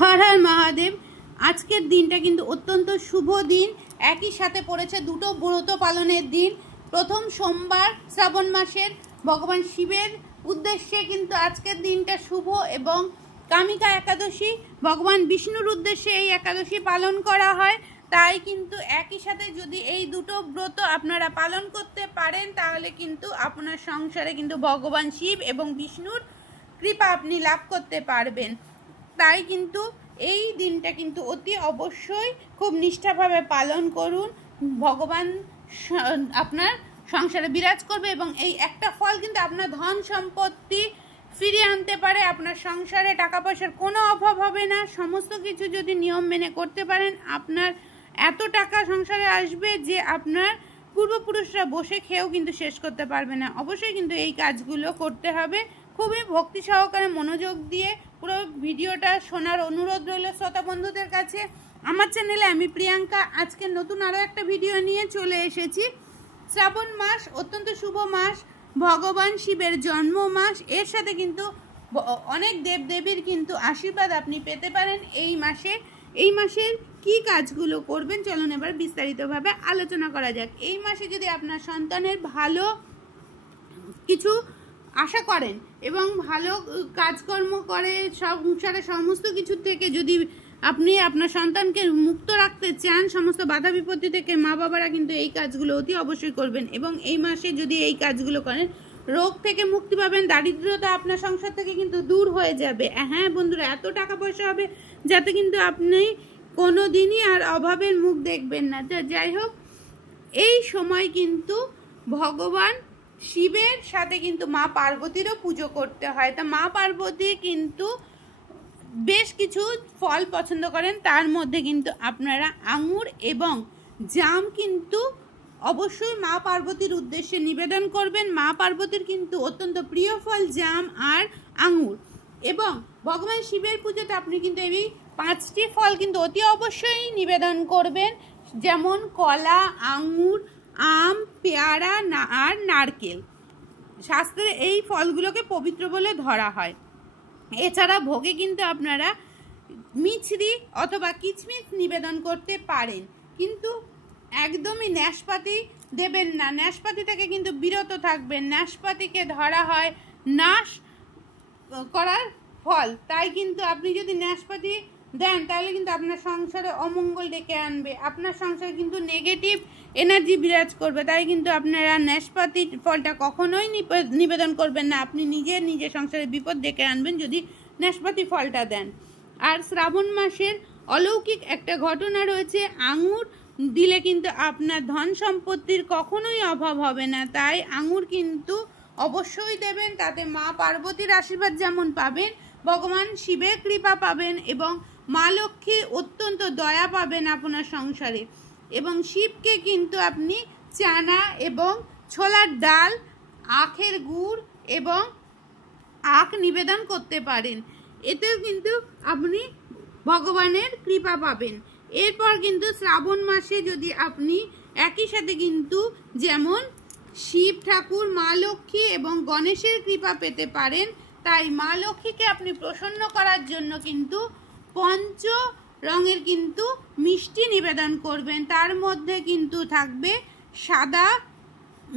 হর হর মহাদেব। আজকের দিনটা কিন্তু অত্যন্ত শুভ দিন। একই সাথে পড়েছে দুটো ব্রত পালনের দিন। প্রথম সোমবার শ্রাবণ মাসের ভগবান শিবের উদ্দেশ্যে কিন্তু আজকের দিনটা শুভ, এবং কামিকা একাদশী ভগবান বিষ্ণুর উদ্দেশ্যে এই একাদশী পালন করা হয়। তাই কিন্তু একই সাথে যদি এই দুটো ব্রত আপনারা পালন করতে পারেন তাহলে কিন্তু আপনার সংসারে কিন্তু ভগবান শিব এবং বিষ্ণুর কৃপা আপনি লাভ করতে পারবেন। তাই কিন্তু এই দিনটা কিন্তু অতি অবশ্যই খুব নিষ্ঠাভাবে পালন করুন। ভগবান আপনার সংসারে বিরাজ করবে এবং এই একটা ফল কিন্তু আপনার ধন সম্পত্তি ফিরিয়ে আনতে পারে। আপনার সংসারে টাকা পয়সার কোনো অভাব হবে না। সমস্ত কিছু যদি নিয়ম মেনে করতে পারেন, আপনার এত টাকা সংসারে আসবে যে আপনার পূর্বপুরুষরা বসে খেয়েও কিন্তু শেষ করতে পারবে না। অবশ্যই কিন্তু এই কাজগুলো করতে হবে। খুবই ভক্তি সহকারে মনোযোগ দিয়ে পুরো ভিডিওটা শোনার অনুরোধ রইল শ্রোতা বন্ধুদের কাছে। আমার চ্যানেলে আমি প্রিয়াঙ্কা আজকে নতুন আরও একটা ভিডিও নিয়ে চলে এসেছি। শ্রাবণ মাস অত্যন্ত শুভ মাস, ভগবান শিবের জন্ম মাস। এর সাথে কিন্তু অনেক দেবদেবীর কিন্তু আশীর্বাদ আপনি পেতে পারেন এই মাসে। এই মাসের কি কাজগুলো করবেন চলুন এবার বিস্তারিতভাবে আলোচনা করা যাক। এই মাসে যদি আপনার সন্তানের ভালো কিছু আশা করেন এবং ভালো কাজকর্ম করে সংসারে সমস্ত কিছু থেকে যদি আপনি আপনার সন্তানকে মুক্ত রাখতে চান সমস্ত বাধা বিপত্তি থেকে, মা বাবারা কিন্তু এই কাজগুলো অতি অবশ্যই করবেন। এবং এই মাসে যদি এই কাজগুলো করেন রোগ থেকে মুক্তি পাবেন, দারিদ্রতা আপনার সংসার থেকে কিন্তু দূর হয়ে যাবে। হ্যাঁ বন্ধুরা, এত টাকা পয়সা হবে যাতে কিন্তু আপনি কোনো দিনই আর অভাবের মুখ দেখবেন না। যাই হোক, এই সময় কিন্তু ভগবান শিবের সাথে কিন্তু মা পার্বতীরও পুজো করতে হয়। তা মা পার্বতী কিন্তু বেশ কিছু ফল পছন্দ করেন, তার মধ্যে কিন্তু আপনারা আঙুর এবং জাম কিন্তু অবশ্যই মা পার্বতীর উদ্দেশ্যে নিবেদন করবেন। মা পার্বতীর কিন্তু অত্যন্ত প্রিয় ফল জাম আর আঙুর। এবং ভগবান শিবের পুজোতে আপনি কিন্তু এই 5টি ফল কিন্তু অতি অবশ্যই নিবেদন করবেন, যেমন কলা, আঙুর, আম, পেয়ারা আর নারকেল। শাস্ত্রে এই ফলগুলোকে পবিত্র বলে ধরা হয়। এছাড়া ভোগে কিন্তু আপনারা মিছরি অথবা কিচমিচ নিবেদন করতে পারেন, কিন্তু একদমই নাশপাতি দেবেন না। নাশপাতি থেকে কিন্তু বিরত থাকবেন। নাশপাতিকে ধরা হয় নাশ করার ফল। তাই কিন্তু আপনি যদি নাশপাতি দেন তাহলে কিন্তু আপনার সংসারে অমঙ্গল ডেকে আনবে, আপনার সংসারে কিন্তু নেগেটিভ এনার্জি বিরাজ করবে। তাই কিন্তু আপনারা নাশপাতি ফলটা কখনোই নিবেদন করবেন না। আপনি নিজের সংসারে বিপদ ডেকে আনবেন যদি নাশপাতি ফলটা দেন। আর শ্রাবণ মাসের অলৌকিক একটা ঘটনা রয়েছে, আঙুর দিলে কিন্তু আপনার ধন সম্পত্তির কখনোই অভাব হবে না। তাই আঙুর কিন্তু অবশ্যই দেবেন। তাতে মা পার্বতীর আশীর্বাদ যেমন পাবেন, ভগবান শিবের কৃপা পাবেন এবং মা লক্ষ্মী অত্যন্ত দয়া পাবেন আপনার সংসারে। এবং শিবকে কিন্তু আপনি চানা এবং ছোলার ডাল, আখের গুড় এবং আখ নিবেদন করতে পারেন। এতেও কিন্তু আপনি ভগবানের কৃপা পাবেন। এরপর কিন্তু শ্রাবণ মাসে যদি আপনি একই সাথে কিন্তু যেমন শিব ঠাকুর, মা লক্ষ্মী এবং গণেশের কৃপা পেতে পারেন, তাই মা লক্ষ্মীকে আপনি প্রসন্ন করার জন্য কিন্তু 5 রঙের কিন্তু মিষ্টি নিবেদন করবেন। তার মধ্যে কিন্তু থাকবে সাদা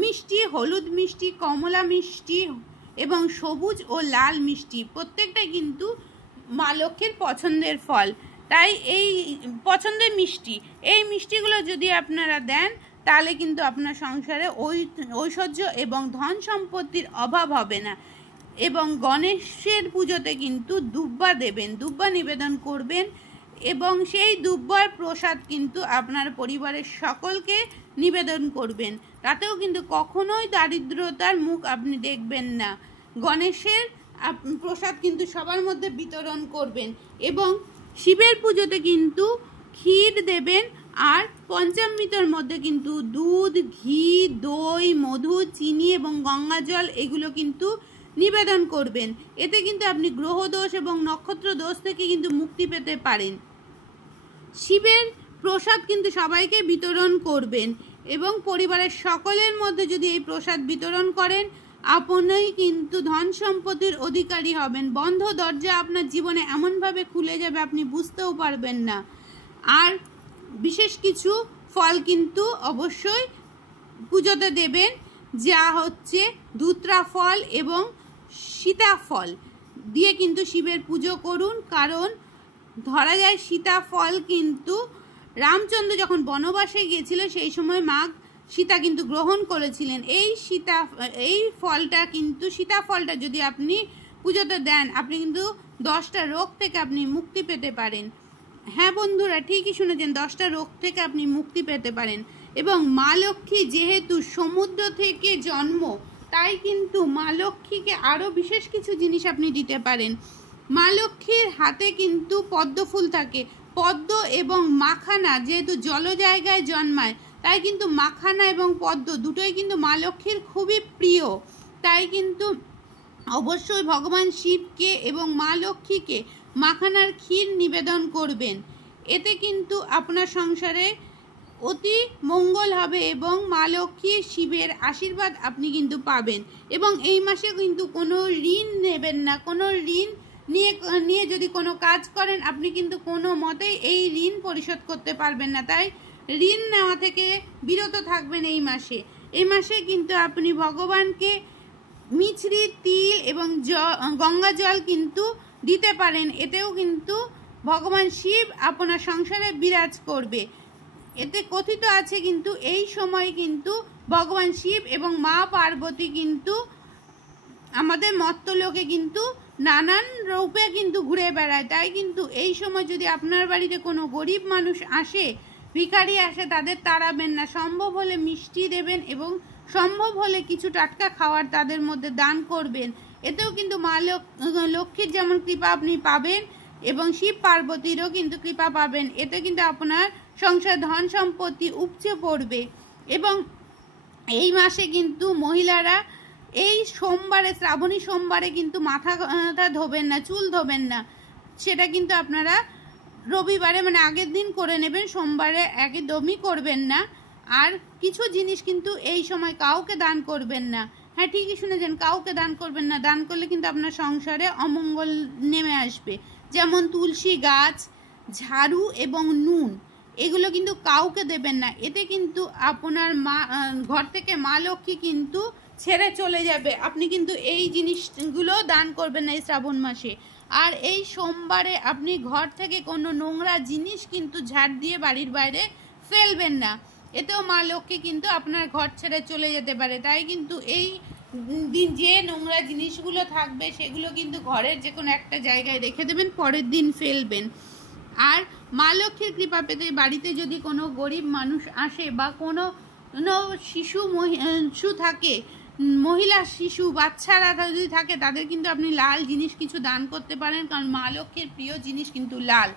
মিষ্টি, হলুদ মিষ্টি, কমলা মিষ্টি এবং সবুজ ও লাল মিষ্টি। প্রত্যেকটাই কিন্তু মা লক্ষ্মীর পছন্দের ফল। তাই এই পছন্দের মিষ্টি, এই মিষ্টিগুলো যদি আপনারা দেন তাহলে কিন্তু আপনার সংসারে ঐশ্বর্য এবং ধন সম্পত্তির অভাব হবে না। এবং গণেশের পুজোতে কিন্তু দুব্বা দেবেন, দুব্বা নিবেদন করবেন এবং সেই দুব্বার প্রসাদ কিন্তু আপনার পরিবারের সকলকে নিবেদন করবেন। তাতেও কিন্তু কখনোই দারিদ্রতার মুখ আপনি দেখবেন না। গণেশের প্রসাদ কিন্তু সবার মধ্যে বিতরণ করবেন। এবং শিবের পুজোতে কিন্তু ক্ষীর দেবেন। আর পঞ্চামৃতের মধ্যে কিন্তু দুধ, ঘি, দই, মধু, চিনি এবং গঙ্গা জল এগুলো কিন্তু নিবেদন করবেন। এতে কিন্তু আপনি গ্রহ দোষ এবং নক্ষত্র দোষ থেকে কিন্তু মুক্তি পেতে পারেন। শিবের প্রসাদ কিন্তু সবাইকে বিতরণ করবেন এবং পরিবারের সকলের মধ্যে যদি এই প্রসাদ বিতরণ করেন আপনিই কিন্তু ধন সম্পত্তির অধিকারী হবেন। বন্ধ দরজা আপনার জীবনে এমনভাবে খুলে যাবে আপনি বুঝতেও পারবেন না। আর বিশেষ কিছু ফল কিন্তু অবশ্যই পুজোতে দেবেন, যা হচ্ছে ধুত্রা ফল এবং সীতাফল দিয়ে কিন্তু শিবের পুজো করুন। কারণ ধরা যায় সীতাফল কিন্তু রামচন্দ্র যখন বনবাসে গিয়েছিল সেই সময় মা সীতা কিন্তু গ্রহণ করেছিলেন। এই ফলটা কিন্তু সীতাফলটা যদি আপনি পুজোতে দেন আপনি কিন্তু 10টা রোগ থেকে আপনি মুক্তি পেতে পারেন। হ্যাঁ বন্ধুরা, ঠিকই শুনেছেন, 10টা রোগ থেকে আপনি মুক্তি পেতে পারেন। এবং মা লক্ষ্মী যেহেতু সমুদ্র থেকে জন্ম, তাই কিন্তু মা লক্ষ্মীকে আরও বিশেষ কিছু জিনিস আপনি দিতে পারেন। মা লক্ষ্মীর হাতে কিন্তু পদ্ম ফুল থাকে। পদ্ম এবং মাখানা যেহেতু জল জায়গায় জন্মায়, তাই কিন্তু মাখানা এবং পদ্ম দুটোই কিন্তু মা লক্ষ্মীর খুবই প্রিয়। তাই কিন্তু অবশ্যই ভগবান শিবকে এবং মা লক্ষ্মীকে মাখানার ক্ষীর নিবেদন করবেন। এতে কিন্তু আপনার সংসারে অতি মঙ্গল হবে এবং মা লক্ষ্মী শিবের আশীর্বাদ আপনি কিন্তু পাবেন। এবং এই মাসে কিন্তু কোনো ঋণ নেবেন না। কোনো ঋণ নিয়ে যদি কোনো কাজ করেন আপনি কিন্তু কোনো মতেই এই ঋণ পরিশোধ করতে পারবেন না। তাই ঋণ নেওয়া থেকে বিরত থাকবেন এই মাসে। এই মাসে কিন্তু আপনি ভগবানকে মিছরি, তিল এবং গঙ্গা জল কিন্তু দিতে পারেন। এতেও কিন্তু ভগবান শিব আপনার সংসারে বিরাজ করবে। এতে কথিত আছে কিন্তু এই সময় কিন্তু ভগবান শিব এবং মা পার্বতী কিন্তু আমাদের মর্ত্যলোকে কিন্তু নানান রূপে কিন্তু ঘুরে বেড়ায়। তাই কিন্তু এই সময় যদি আপনার বাড়িতে কোনো গরিব মানুষ আসে, ভিখারি আসে, তাদের তাড়াবেন না। সম্ভব হলে মিষ্টি দেবেন এবং সম্ভব হলে কিছু টাটকা খাবার তাদের মধ্যে দান করবেন। এতেও কিন্তু মা লক্ষ্মীর যেমন কৃপা আপনি পাবেন এবং শিব পার্বতীরও কিন্তু কৃপা পাবেন। এতে কিন্তু আপনার সংসার ধন সম্পত্তি উপচে পড়বে। এবং এই মাসে কিন্তু মহিলারা এই সোমবারে, শ্রাবণী সোমবারে কিন্তু মাথা ধোবেন না, চুল ধোবেন না। সেটা কিন্তু আপনারা রবিবারে মানে আগের দিন করে নেবেন, সোমবারে একদমই করবেন না। আর কিছু জিনিস কিন্তু এই সময় কাউকে দান করবেন না। হ্যাঁ ঠিকই শুনেছেন, কাউকে দান করবেন না। দান করলে কিন্তু আপনার সংসারে অমঙ্গল নেমে আসবে। যেমন তুলসী গাছ, ঝাড়ু এবং নুন, এগুলো কিন্তু কাউকে দেবেন না। এতে কিন্তু আপনার ঘর থেকে মা লক্ষ্মী কিন্তু ছেড়ে চলে যাবে। আপনি কিন্তু এই জিনিসগুলো দান করবেন না এই শ্রাবণ মাসে। আর এই সোমবারে আপনি ঘর থেকে কোনো নোংরা জিনিস কিন্তু ঝাড় দিয়ে বাড়ির বাইরে ফেলবেন না। এতেও মা লক্ষ্মী কিন্তু আপনার ঘর ছেড়ে চলে যেতে পারে। তাই কিন্তু এই দিন যে নোংরা জিনিসগুলো থাকবে সেগুলো কিন্তু ঘরের যে কোনো একটা জায়গায় রেখে দেবেন, পরের দিন ফেলবেন। আর মা লক্ষ্মীর কৃপা পেতে বাড়িতে যদি কোনো গরিব মানুষ আসে বা কোনো শিশু থাকে, মহিলা শিশু বাচ্চারা যদি থাকে, তাদের কিন্তু আপনি লাল জিনিস কিছু দান করতে পারেন। কারণ মা লক্ষ্মীর প্রিয় জিনিস কিন্তু লাল।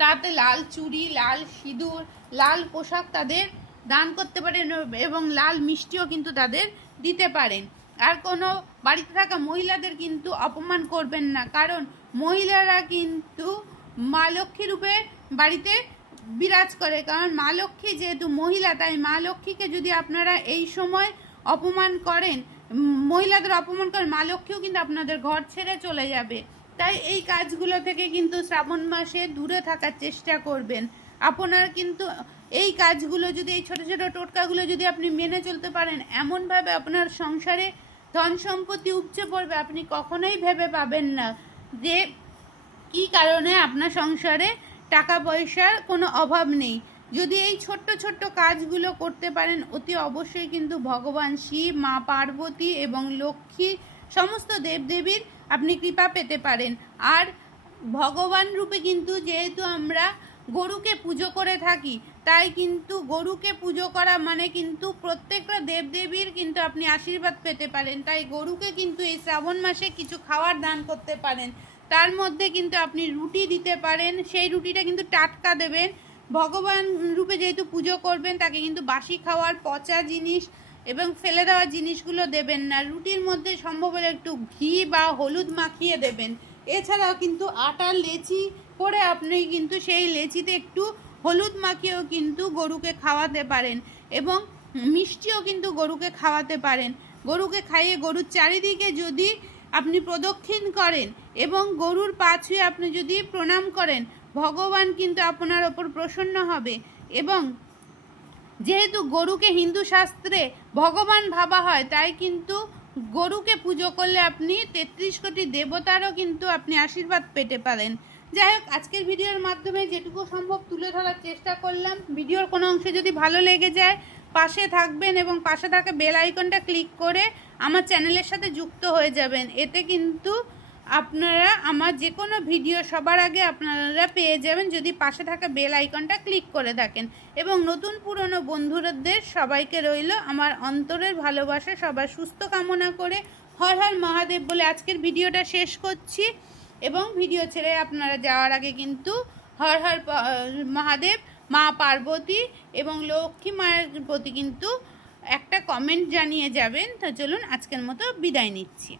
তাতে লাল চুড়ি, লাল সিঁদুর, লাল পোশাক তাদের দান করতে পারেন এবং লাল মিষ্টিও কিন্তু তাদের দিতে পারেন। আর কোনো বাড়িতে থাকা মহিলাদের কিন্তু অপমান করবেন না। কারণ মহিলারা কিন্তু মা লক্ষ্মী রূপে বাড়িতে বিরাজ করে। কারণ মা লক্ষ্মী যেহেতু মহিলা, তাই মা লক্ষ্মীকে যদি আপনারা এই সময় অপমান করেন, মহিলাদের অপমান করেন, মা লক্ষ্মীও কিন্তু আপনাদের ঘর ছেড়ে চলে যাবে। তাই এই কাজগুলো থেকে কিন্তু শ্রাবণ মাসে দূরে থাকার চেষ্টা করবেন। আপনার কিন্তু এই কাজগুলো যদি, এই ছোট ছোট টোটকাগুলো যদি আপনি মেনে চলতে পারেন, এমনভাবে আপনার সংসারে ধন সম্পত্তি উপচে পড়বে আপনি কখনোই ভেবে পাবেন না যে কি কারণে আপনার সংসারে টাকা পয়সার কোনো অভাব নেই। যদি এই ছোট্ট ছোট্ট কাজগুলো করতে পারেন, অতি অবশ্যই কিন্তু ভগবান শিব, মা পার্বতী এবং লক্ষ্মী সমস্ত দেবদেবীর আপনি কৃপা পেতে পারেন। আর ভগবান রূপে কিন্তু যেহেতু আমরা গরুকে পুজো করে থাকি, তাই কিন্তু গরুকে পুজো করা মানে কিন্তু প্রত্যেকটা দেবদেবীর কিন্তু আপনি আশীর্বাদ পেতে পারেন। তাই গরুকে কিন্তু এই শ্রাবণ মাসে কিছু খাবার দান করতে পারেন। তার মধ্যে কিন্তু আপনি রুটি দিতে পারেন। সেই রুটিটা কিন্তু টাটকা দেবেন। ভগবান রূপে যেহেতু পুজো করবেন, তাকে কিন্তু বাসি খাওয়ার, পচা জিনিস এবং ফেলে দেওয়া জিনিসগুলো দেবেন না। রুটির মধ্যে সম্ভব হলে একটু ঘি বা হলুদ মাখিয়ে দেবেন। এছাড়াও কিন্তু আটার লেচি করে আপনি কিন্তু সেই লেচিতে একটু হলুদ মাখিয়েও কিন্তু গরুকে খাওয়াতে পারেন এবং মিষ্টিও কিন্তু গরুকে খাওয়াতে পারেন। গরুকে খাইয়ে গরুর চারিদিকে যদি আপনি প্রদক্ষিণ করেন এবং গরুর পা ছুঁয়ে আপনি যদি প্রণাম করেন, ভগবান কিন্তু আপনার ওপর প্রসন্ন হবে। এবং যেহেতু গরুকে হিন্দু শাস্ত্রে ভগবান ভাবা হয়, তাই কিন্তু গরুকে পুজো করলে আপনি 33 কোটি দেবতারও কিন্তু আপনি আশীর্বাদ পেতে পারেন। যাই হোক, আজকের ভিডিওর মাধ্যমে যেটুকু সম্ভব তুলে ধরার চেষ্টা করলাম। ভিডিওর কোনো অংশে যদি ভালো লেগে যায় পাশে থাকবেন এবং পাশে থাকা বেল আইকনটা ক্লিক করে আমার চ্যানেলের সাথে যুক্ত হয়ে যাবেন। এতে কিন্তু আপনারা আমার যে কোনো ভিডিও সবার আগে আপনারা পেয়ে যাবেন যদি পাশে থাকা বেল আইকনটা ক্লিক করে থাকেন। এবং নতুন পুরনো বন্ধুদের সবাইকে রইল আমার অন্তরের ভালোবাসা, সবার সুস্থ কামনা করে হর হর মহাদেব বলে আজকের ভিডিওটা শেষ করছি। এবং ভিডিও ছেড়ে আপনারা যাওয়ার আগে কিন্তু হর হর মহাদেব, মা পার্বতী এবং লক্ষ্মী মায়ের প্রতি কিন্তু একটা কমেন্ট জানিয়ে যাবেন। তো চলুন আজকের মতো বিদায় নিচ্ছি।